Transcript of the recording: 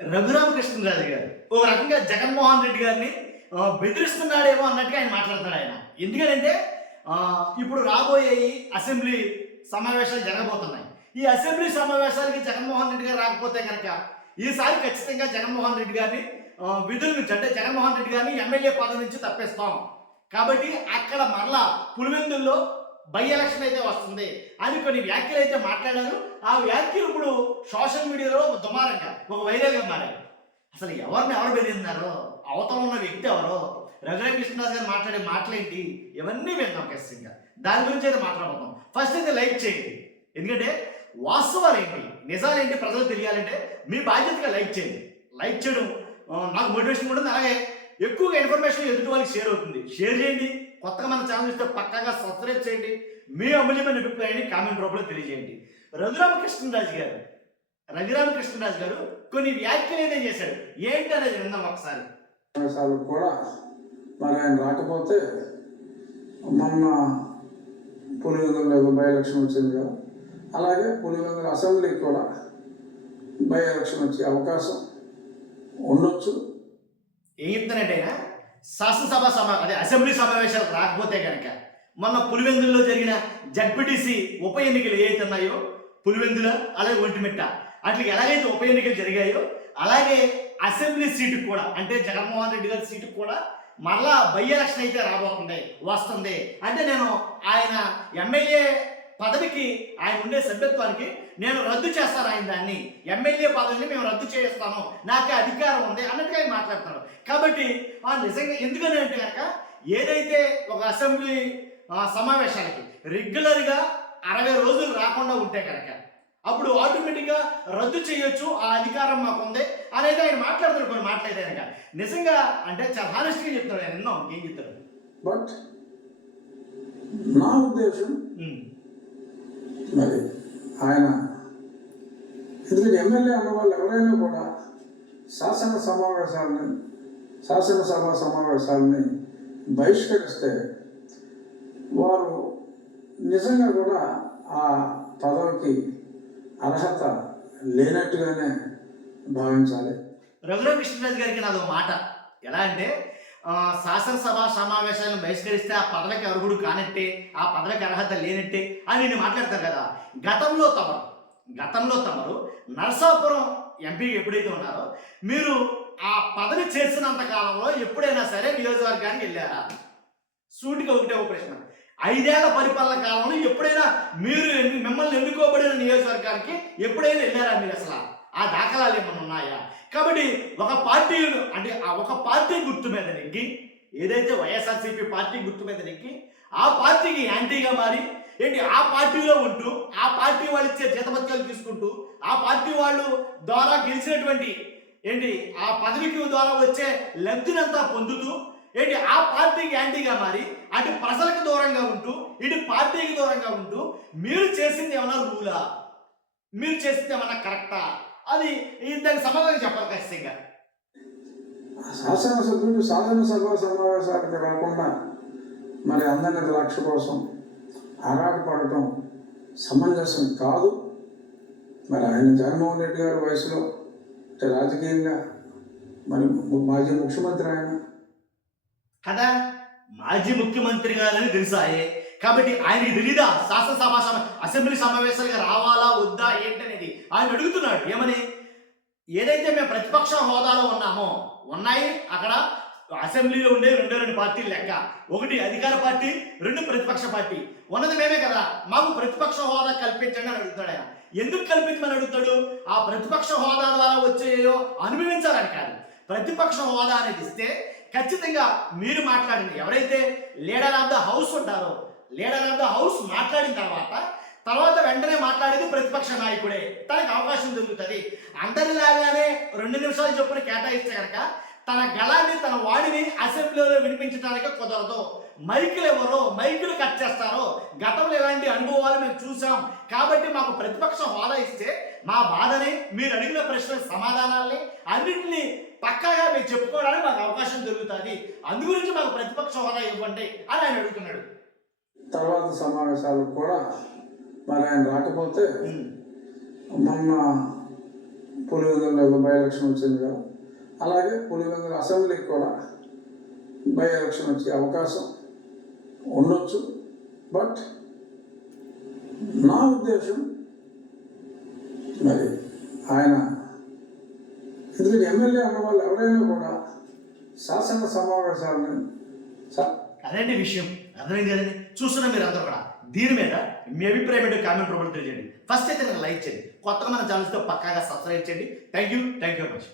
రఘురామకృష్ణరాజు గారు ఓ రకంగా జగన్మోహన్ రెడ్డి గారిని బెదిరిస్తున్నాడేమో అన్నట్టుగా ఆయన మాట్లాడుతున్నాడు ఆయన. ఎందుకనంటే ఇప్పుడు రాబోయే ఈ అసెంబ్లీ సమావేశాలు జరగబోతున్నాయి. ఈ అసెంబ్లీ సమావేశాలకి జగన్మోహన్ రెడ్డి గారు రాకపోతే కనుక ఈసారి ఖచ్చితంగా జగన్మోహన్ రెడ్డి గారిని విధుల నుంచి అంటే జగన్మోహన్ రెడ్డి గారిని ఎమ్మెల్యే పదవి నుంచి తప్పిస్తాం. కాబట్టి అక్కడ మరలా పులివెందుల్లో బై ఎలక్షన్ అయితే వస్తుంది అని కొన్ని వ్యాఖ్యలు అయితే మాట్లాడారు. ఆ వ్యాఖ్యలు ఇప్పుడు సోషల్ మీడియాలో దుమారంగా ఒక వైరల్గా మారాయి. అసలు ఎవరు బెదిరిన్నారో, అవతల ఉన్న వ్యక్తి ఎవరో, రఘురామకృష్ణరాజు గారు మాట్లాడే మాటలేంటి, ఇవన్నీ విందాం ఖచ్చితంగా. దాని గురించి అయితే మాట్లాడబోతాం. ఫస్ట్ అయితే లైక్ చేయండి, ఎందుకంటే వాస్తవాలు ఏంటి, నిజాలు ఏంటి ప్రజలకు తెలియాలంటే మీ బాధ్యతగా లైక్ చేయండి. లైక్ చేయడం నాకు మోటివేషన్ ఉంటుంది, అలాగే ఎక్కువగా ఇన్ఫర్మేషన్ ఎదుటి వాళ్ళకి షేర్ అవుతుంది. షేర్ చేయండి. కొత్తగా మన ఛానల్ ఇస్తే పక్కాగా సబ్స్క్రైబ్ చేయండి. మీ అమూల్యమైన అభిప్రాయాన్ని కామెంట్ రూపంలో తెలియజేయండి. రఘురామకృష్ణరాజు గారు కొన్ని వ్యాఖ్యలు ఏదైనా చేశాడు, ఏంటి అనేది విందాం ఒకసారి. కూడా మరి ఆయన రాకపోతే మొన్న పులివెందులలో బై ఎలక్షన్ వచ్చింది కదా, అలాగే పులివెందుల అసెంబ్లీకి కూడా బై ఎలక్షన్ వచ్చే అవకాశం ఉండొచ్చు. ఏం చెప్తానంటే ఆయన శాసనసభ అసెంబ్లీ సమావేశాలకు రాకపోతే కనుక మొన్న పులివెందుల్లో జరిగిన జడ్పీటీసీ ఉప ఎన్నికలు ఏవైతే ఉన్నాయో పులివెందుల అలాగే ఒంటిమిట్ట వాటికి ఎలాగైతే ఉప ఎన్నికలు జరిగాయో అలాగే అసెంబ్లీ సీటుకు కూడా అంటే జగన్మోహన్ రెడ్డి గారి సీటుకు కూడా మరలా బై ఎలక్షన్ అయితే వస్తుంది. అంటే నేను ఆయన ఎమ్మెల్యే పదవికి ఆయన ఉండే సభ్యత్వానికి నేను రద్దు చేస్తాను, ఆయన దాన్ని ఎమ్మెల్యే పదవిని మేము రద్దు చేస్తాను, నాకే అధికారం ఉంది అన్నట్టుగా ఆయన మాట్లాడతారు. కాబట్టి నిజంగా ఎందుకని అంటే కనుక ఏదైతే ఒక అసెంబ్లీ సమావేశాలకి రెగ్యులర్గా 60 రోజులు రాకుండా ఉంటే కనుక అప్పుడు ఆటోమేటిక్గా రద్దు చేయొచ్చు, ఆ అధికారం మాకు ఉంది అనేది ఆయన మాట్లాడుతారు. కొన్ని మాట్లాడితే కనుక నిజంగా అంటే చాలా హానెస్ట్గా చెప్తాడు ఆయన. ఎన్నో ఏం చెప్తాడు. బట్ నా ఉద్దేశం మరి ఆయన ఎందుకంటే ఎమ్మెల్యే అన్న వాళ్ళు ఎవరైనా కూడా శాసనసభ సమావేశాలని బహిష్కరిస్తే వారు నిజంగా కూడా ఆ పదవికి అర్హత లేనట్టుగానే భావించాలి. రఘురామకృష్ణరాజు గారికి నాదో మాట ఎలా అంటే శాసనసభ సమావేశాలను బహిష్కరిస్తే ఆ పదవికి అర్హుడు కానట్టే, ఆ పదవికి అర్హత లేనట్టే అని నేను మాట్లాడతాను కదా. గతంలో తమరు నరసాపురం ఎంపీ ఎప్పుడైతే ఉన్నారో మీరు ఆ పదవి చేసినంత కాలంలో ఎప్పుడైనా సరే నియోజకవర్గానికి వెళ్ళారా? సూటిగా ఒకటే ఒక ప్రశ్న. 5 ఏళ్ల పరిపాలన కాలంలో ఎప్పుడైనా మిమ్మల్ని ఎన్నుకోబడిన నియోజకవర్గానికి ఎప్పుడైనా వెళ్ళారా మీరు? అసలు ఆ దాఖలాలు ఏమైనా ఉన్నాయా? కాబట్టి ఒక పార్టీ గుర్తు మీద నెగ్గి, ఏదైతే వైఎస్ఆర్సీపీ పార్టీ గుర్తు మీద నెగ్గి ఆ పార్టీకి యాంటీగా మారి ఆ పార్టీలో ఉంటూ ఆ పార్టీ వాళ్ళు ఇచ్చే జీతభత్యాలు తీసుకుంటూ ఆ పార్టీ వాళ్ళు ద్వారా గెలిచినటువంటి ఆ పదవికి ద్వారా వచ్చే లబ్ధినంతా పొందుతూ ఆ పార్టీకి యాంటీగా మారి అటు ప్రజలకు దూరంగా ఉంటూ ఇటు పార్టీకి దూరంగా ఉంటూ మీరు చేసింది ఏమన్నా రూలా, మీరు చేసింది ఏమన్నా కరెక్టా, అది దానికి సమాధానం చెప్పాలి ఖచ్చితంగా. శాసనసభ్యుడు శాసనసభ సమావేశాలకు రాకుండా మరి అందరి ద్రాక్ష కోసం ఆరాటపడటం సమంజసం కాదు. మరి ఆయన జగన్మోహన్ రెడ్డి గారి వయసులో అంటే రాజకీయంగా మరి మాజీ ముఖ్యమంత్రి ఆయన కదా, మాజీ ముఖ్యమంత్రి గారని తెలుసాయే. కాబట్టి ఆయనకి తెలీదా అసెంబ్లీ సమావేశాలుగా రావాలా వద్దా ఏంటనేది ఆయన అడుగుతున్నాడు. ఏమని? ఏదైతే మేము ప్రతిపక్ష హోదాలో ఉన్నాయి అక్కడ అసెంబ్లీలో ఉండే 2 పార్టీలు లెక్క, 1 అధికార పార్టీ, 2 ప్రతిపక్ష పార్టీ, ఉన్నది మేమే కదా, మాకు ప్రతిపక్ష హోదా కల్పించండి అని అడుగుతాడు ఆయన. ఎందుకు కల్పించమని అడుగుతాడు? ఆ ప్రతిపక్ష హోదా ద్వారా వచ్చేయో అనుభవించాలని కాదు. ప్రతిపక్ష హోదా అనేది ఇస్తే ఖచ్చితంగా మీరు మాట్లాడింది ఎవరైతే లీడర్ ఆఫ్ ద హౌస్ ఉంటారో, లీడర్ ఆఫ్ ద హౌస్ మాట్లాడిన తర్వాత వెంటనే మాట్లాడేది ప్రతిపక్ష నాయకుడే, తనకు అవకాశం దొరుకుతుంది. అందరిలాగానే 2 నిమిషాలు చొప్పున కేటాయిస్తే కనుక తన గళాన్ని తన వాడిని అసెంబ్లీలో వినిపించడానికి కుదరదు. మైకులు కట్ చేస్తారో, గతంలో ఇలాంటి అనుభవాలు మేము చూసాం. కాబట్టి మాకు ప్రతిపక్ష హోదా ఇస్తే మా బాధని, మీరు అడిగిన ప్రశ్న సమాధానాలని అన్నింటినీ పక్కాగా మేము చెప్పుకోవడానికి మాకు అవకాశం దొరుకుతుంది. అందుగురించి మాకు ప్రతిపక్ష హోదా ఇవ్వండి అని ఆయన అడుగుతున్నాడు. తర్వాత సమావేశాలు కూడా మరి ఆయన రాకపోతే మొన్న పులివెందులలో బై ఎలక్షన్ వచ్చింది కదా, అలాగే పులివెందుల అసెంబ్లీకి కూడా బై ఎలక్షన్ వచ్చే అవకాశం ఉండొచ్చు. బట్ నా ఉద్దేశం మరి ఆయన, ఎందుకంటే ఎమ్మెల్యే అన్న వాళ్ళు ఎవరైనా కూడా శాసన సమావేశాలను అదేంటి విషయం అర్థమైంది కదండి. చూస్తున్నా మీరు అందరూ కూడా దీని మీద మీ అభిప్రాయం ఏంటో కామెంట్ రూపంలో తెలియజేయండి. ఫస్ట్ అయితే లైక్ చేయండి, కొత్తగా మన ఛానల్స్తో పక్కాగా సబ్స్క్రైబ్ చేయండి. Thank you very much.